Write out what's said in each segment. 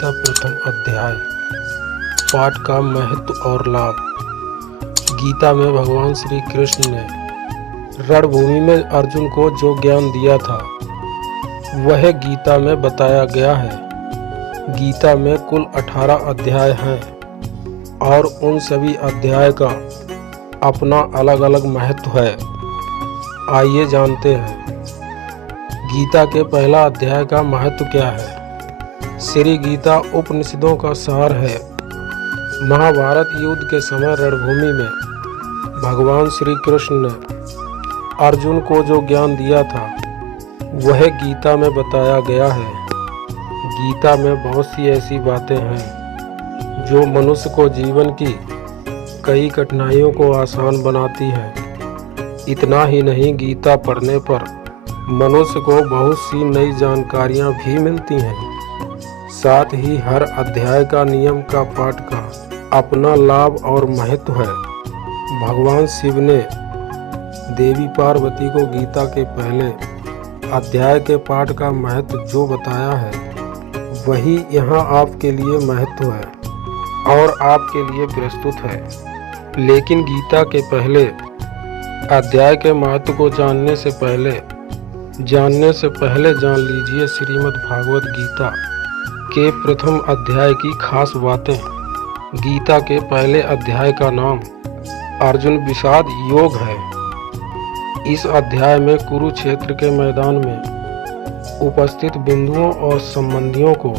गीता प्रथम अध्याय। पाठ का महत्व और लाभ। गीता में भगवान श्री कृष्ण ने रणभूमि में अर्जुन को जो ज्ञान दिया था वह गीता में बताया गया है। गीता में कुल 18 अध्याय हैं और उन सभी अध्याय का अपना अलग अलग महत्व है। आइए जानते हैं गीता के पहला अध्याय का महत्व क्या है। श्री गीता उपनिषदों का सार है। महाभारत युद्ध के समय रणभूमि में भगवान श्री कृष्ण ने अर्जुन को जो ज्ञान दिया था वह गीता में बताया गया है। गीता में बहुत सी ऐसी बातें हैं जो मनुष्य को जीवन की कई कठिनाइयों को आसान बनाती हैं। इतना ही नहीं, गीता पढ़ने पर मनुष्य को बहुत सी नई जानकारियाँ भी मिलती हैं। साथ ही हर अध्याय का नियम का पाठ का अपना लाभ और महत्व है। भगवान शिव ने देवी पार्वती को गीता के पहले अध्याय के पाठ का महत्व जो बताया है वही यहाँ आपके लिए महत्व है और आपके लिए प्रस्तुत है। लेकिन गीता के पहले अध्याय के महत्व को जानने से पहले जान लीजिए श्रीमद् भागवत गीता के प्रथम अध्याय की खास बातें। गीता के पहले अध्याय का नाम अर्जुन विषाद योग है। इस अध्याय में कुरुक्षेत्र के मैदान में उपस्थित बिंदुओं और संबंधियों को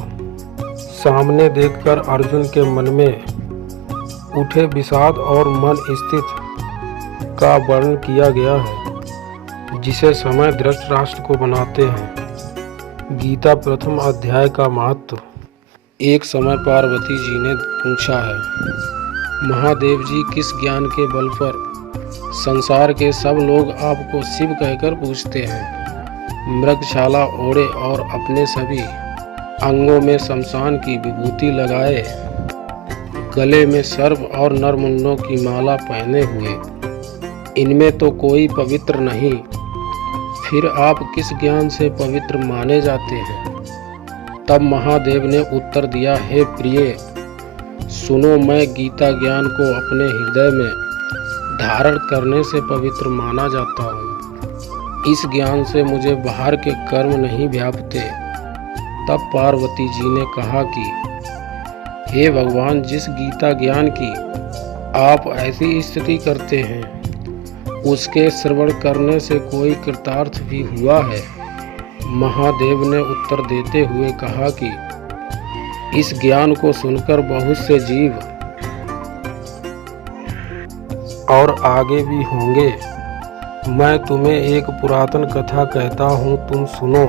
सामने देखकर अर्जुन के मन में उठे विषाद और मन स्थिति का वर्णन किया गया है, जिसे समय धृतराष्ट्र को बनाते हैं। गीता प्रथम अध्याय का महत्व। एक समय पार्वती जी ने पूछा है, महादेव जी, किस ज्ञान के बल पर संसार के सब लोग आपको शिव कहकर पूछते हैं? मृगशाला ओढ़े और अपने सभी अंगों में शमशान की विभूति लगाए, गले में सर्प और नरमुंडों की माला पहने हुए, इनमें तो कोई पवित्र नहीं, फिर आप किस ज्ञान से पवित्र माने जाते हैं? तब महादेव ने उत्तर दिया, हे प्रिय, सुनो, मैं गीता ज्ञान को अपने हृदय में धारण करने से पवित्र माना जाता हूँ। इस ज्ञान से मुझे बाहर के कर्म नहीं व्यापते। तब पार्वती जी ने कहा कि हे भगवान, जिस गीता ज्ञान की आप ऐसी स्तुति करते हैं उसके श्रवण करने से कोई कृतार्थ भी हुआ है? महादेव ने उत्तर देते हुए कहा कि इस ज्ञान को सुनकर बहुत से जीव और आगे भी होंगे। मैं तुम्हें एक पुरातन कथा कहता हूँ, तुम सुनो।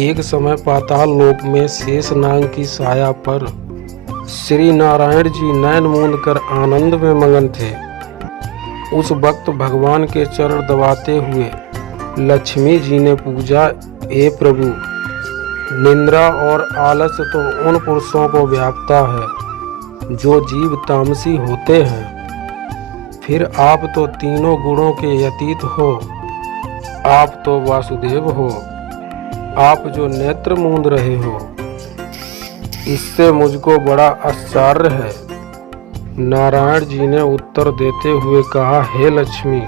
एक समय पाताल लोक में शेषनाग की साया पर श्री नारायण जी नैन मूंद कर आनंद में मगन थे। उस वक्त भगवान के चरण दबाते हुए लक्ष्मी जी ने पूछा, हे प्रभु, निंद्रा और आलस्य तो उन पुरुषों को व्यापता है जो जीव तामसी होते हैं, फिर आप तो तीनों गुणों के अतीत हो, आप तो वासुदेव हो, आप जो नेत्र मूंद रहे हो, इससे मुझको बड़ा आश्चर्य है। नारायण जी ने उत्तर देते हुए कहा, हे लक्ष्मी,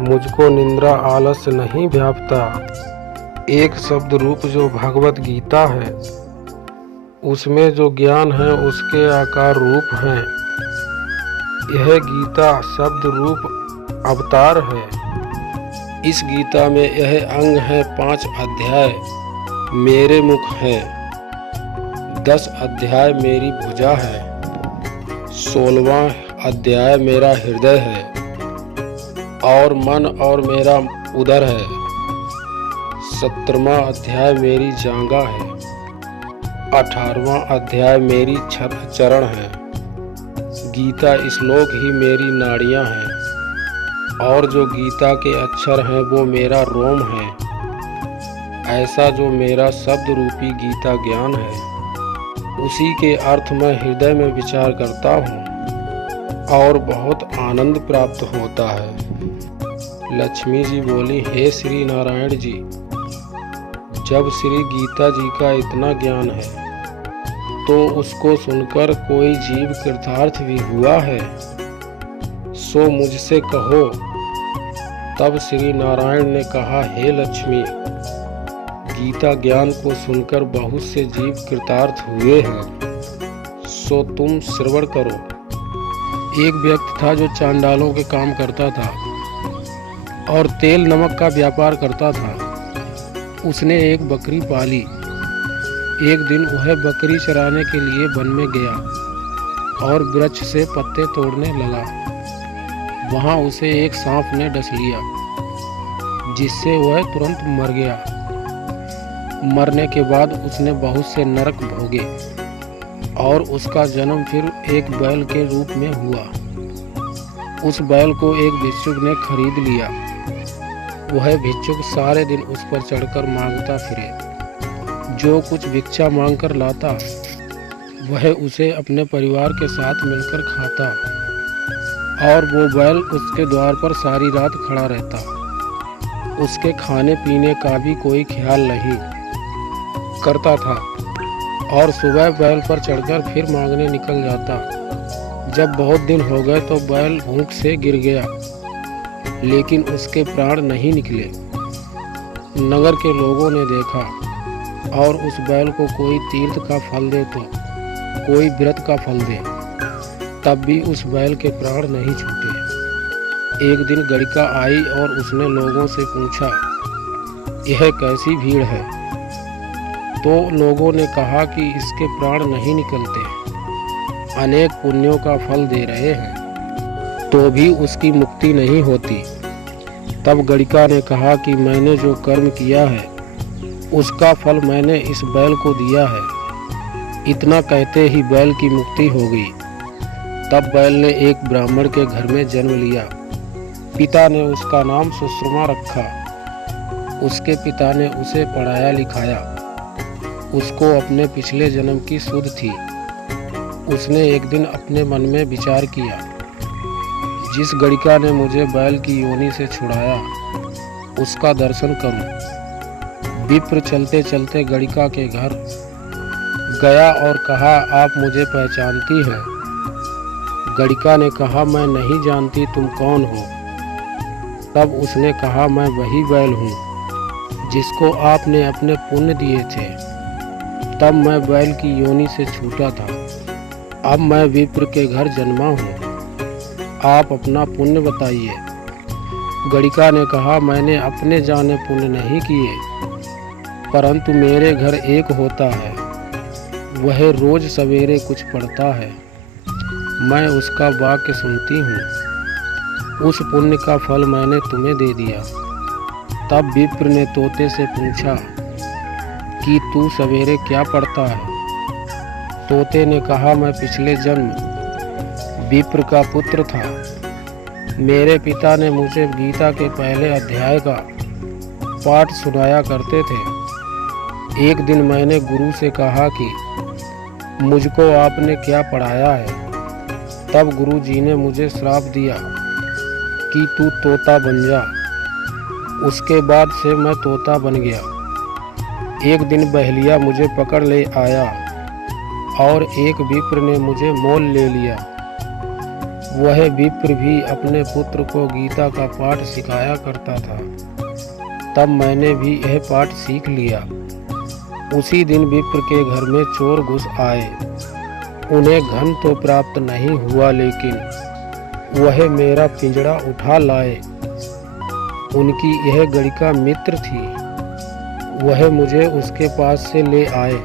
मुझको निंद्रा आलस्य नहीं व्यापता। एक शब्द रूप जो भगवत गीता है उसमें जो ज्ञान है उसके आकार रूप हैं। यह गीता शब्द रूप अवतार है। इस गीता में यह अंग है, 5 अध्याय मेरे मुख है, 10 अध्याय मेरी भुजा है, 16वां अध्याय मेरा हृदय है और मन और मेरा उदर है, 17वां अध्याय मेरी जांघा है, 18वां अध्याय मेरी चरण है। गीता श्लोक ही मेरी नाड़ियां हैं और जो गीता के अक्षर हैं वो मेरा रोम है। ऐसा जो मेरा शब्द रूपी गीता ज्ञान है उसी के अर्थ मैं हृदय में विचार करता हूँ और बहुत आनंद प्राप्त होता है। लक्ष्मी जी बोली, हे श्री नारायण जी, जब श्री गीता जी का इतना ज्ञान है तो उसको सुनकर कोई जीव कृतार्थ भी हुआ है, सो मुझसे कहो। तब श्री नारायण ने कहा, हे लक्ष्मी, गीता ज्ञान को सुनकर बहुत से जीव कृतार्थ हुए हैं, सो तुम श्रवण करो। एक व्यक्ति था जो चांडालों के काम करता था और तेल नमक का व्यापार करता था। उसने एक बकरी पाली। एक दिन वह बकरी चराने के लिए वन में गया और वृक्ष से पत्ते तोड़ने लगा। वहां उसे एक सांप ने डस लिया, जिससे वह तुरंत मर गया। मरने के बाद उसने बहुत से नरक भोगे और उसका जन्म फिर एक बैल के रूप में हुआ। उस बैल को एक भिक्षुक ने खरीद लिया। वह भिक्षुक सारे दिन उस पर चढ़कर मांगता फिरे। जो कुछ भिक्षा मांगकर लाता, वह उसे अपने परिवार के साथ मिलकर खाता और वो बैल उसके द्वार पर सारी रात खड़ा रहता। उसके खाने पीने का भी कोई ख्याल नहीं करता था और सुबह बैल पर चढ़कर फिर मांगने निकल जाता। जब बहुत दिन हो गए तो बैल भूख से गिर गया, लेकिन उसके प्राण नहीं निकले। नगर के लोगों ने देखा और उस बैल को कोई तीर्थ का फल दे तो कोई व्रत का फल दे, तब भी उस बैल के प्राण नहीं छूटे। एक दिन गड़िका आई और उसने लोगों से पूछा, यह कैसी भीड़ है? तो लोगों ने कहा कि इसके प्राण नहीं निकलते, अनेक पुण्यों का फल दे रहे हैं, तो भी उसकी मुक्ति नहीं होती। तब गड़िका ने कहा कि मैंने जो कर्म किया है उसका फल मैंने इस बैल को दिया है। इतना कहते ही बैल की मुक्ति हो गई। तब बैल ने एक ब्राह्मण के घर में जन्म लिया। पिता ने उसका नाम सुश्रमा रखा। उसके पिता ने उसे पढ़ाया लिखाया। उसको अपने पिछले जन्म की सुध थी। उसने एक दिन अपने मन में विचार किया, जिस गड़िका ने मुझे बैल की योनि से छुड़ाया, उसका दर्शन करूं। विप्र चलते चलते गड़िका के घर गया और कहा, आप मुझे पहचानती हैं? गड़िका ने कहा, मैं नहीं जानती, तुम कौन हो? तब उसने कहा, मैं वही बैल हूँ जिसको आपने अपने पुण्य दिए थे। तब मैं बैल की योनि से छूटा था। अब मैं विप्र के घर जन्मा हूँ। आप अपना पुण्य बताइए। गड़िका ने कहा, मैंने अपने जाने पुण्य नहीं किए, परंतु मेरे घर एक होता है, वह रोज सवेरे कुछ पढ़ता है। मैं उसका वाक्य सुनती हूँ। उस पुण्य का फल मैंने तुम्हें दे दिया। तब विप्र ने तोते से पूछा कि तू सवेरे क्या पढ़ता है? तोते ने कहा, मैं पिछले जन्म विप्र का पुत्र था। मेरे पिता ने मुझे गीता के पहले अध्याय का पाठ सुनाया करते थे। एक दिन मैंने गुरु से कहा कि मुझको आपने क्या पढ़ाया है? तब गुरु जी ने मुझे श्राप दिया कि तू तोता बन जा। उसके बाद से मैं तोता बन गया। एक दिन बहेलिया मुझे पकड़ ले आया और एक विप्र ने मुझे मोल ले लिया। वह विप्र भी अपने पुत्र को गीता का पाठ सिखाया करता था। तब मैंने भी यह पाठ सीख लिया। उसी दिन विप्र के घर में चोर घुस आए। उन्हें धन तो प्राप्त नहीं हुआ, लेकिन वह मेरा पिंजड़ा उठा लाए। उनकी यह गड़िका मित्र थी। वह मुझे उसके पास से ले आए।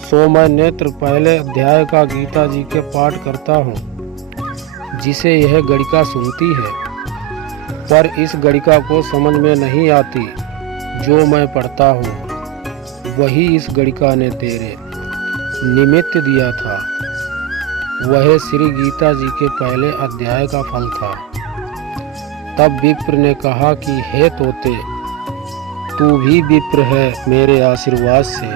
सो मैं नेत्र पहले अध्याय का गीता जी के पाठ करता हूँ, जिसे यह गड़िका सुनती है, पर इस गड़िका को समझ में नहीं आती। जो मैं पढ़ता हूँ वही इस गड़िका ने तेरे निमित्त दिया था। वह श्री गीता जी के पहले अध्याय का फल था। तब विप्र ने कहा कि हे तोते, तू भी विप्र है, मेरे आशीर्वाद से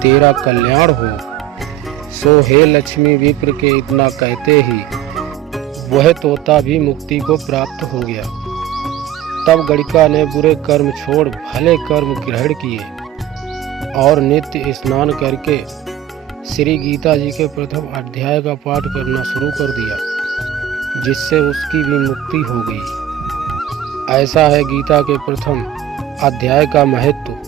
तेरा कल्याण हो। सो हे लक्ष्मी, विप्र के इतना कहते ही वह तोता भी मुक्ति को प्राप्त हो गया। तब गड़िका ने बुरे कर्म छोड़ भले कर्म ग्रहण किए और नित्य स्नान करके श्री गीता जी के प्रथम अध्याय का पाठ करना शुरू कर दिया, जिससे उसकी भी मुक्ति हो गई। ऐसा है गीता के प्रथम अध्याय का महत्व।